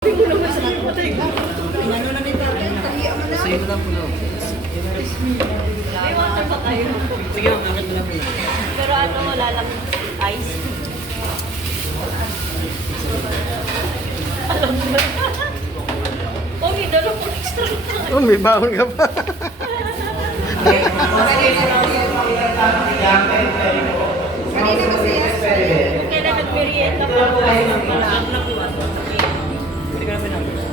Sa'yo lang po na. May water pa tayo. Sige, makakit mo lang po. Pero ano, wala lang ice. Alam mo ba? Okay, dalawa po extra. Oh, may baon ka pa. Kailan nag-merienda pa ako. Hindi ka namin number.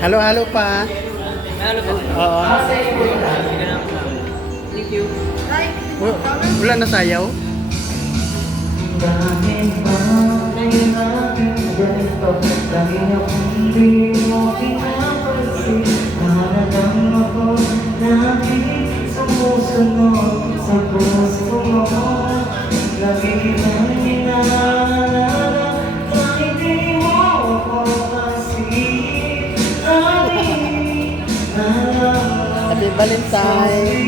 Halo-halo pa. May po. Oo. Hindi ka namin number. Thank you. Wala na sayaw? Sa puso mo, lagi kang inaalala, kahit di mo ako kasi Happy Valentine.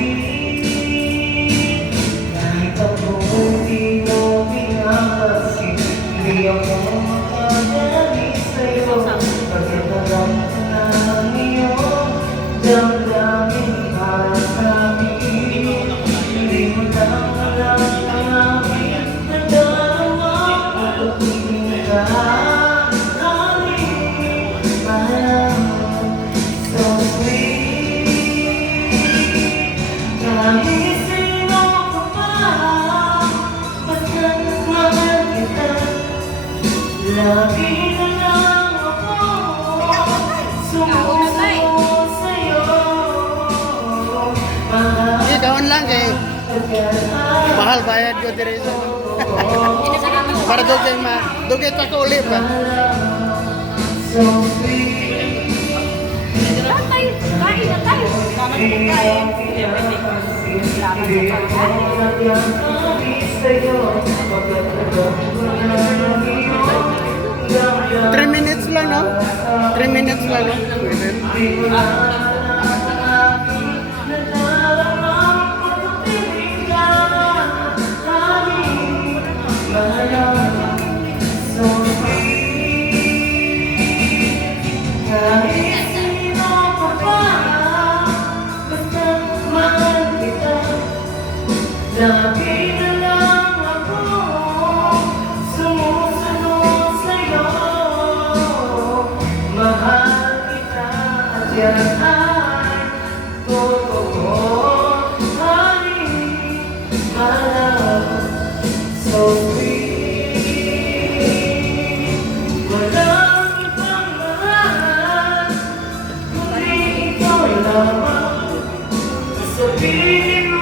kahit ako di mo pinapasi, hindi ako makadali sa'yo, bakit alam ko na ang iyong damdamin para sa'kin. Hindi mo lang alam ang aking nagdarawa, pagpapigil ka, honey, mahal, so sweet. Kahit sino ka pa, basta't mahal kita, lagi na lang ako sumusunod sa'yo, mahal. Kawan lang kay mahal bayad ko diri sa para dugay pa ko ulit ba. So sweet. Tatay, kain na tayo. Tama na po tayo. Hindi ako naglalaki sa'yo, pagkatapos ko na ng iyong damdamin. 3 minutes lang, no? 3 minutes lang, no? Pwede. Di mo na alam ang aking nagdararamang pagpapiling ka, honey, mahal, so sweet. Kahit sino ka pa, basta't mahal kita, lagi na lang ako sumusunod sa'yo, mahal kita at yan ay totoo, honey, mahal, so sweet. Walang ibang mahal, kundi ikaw lamang, sabihin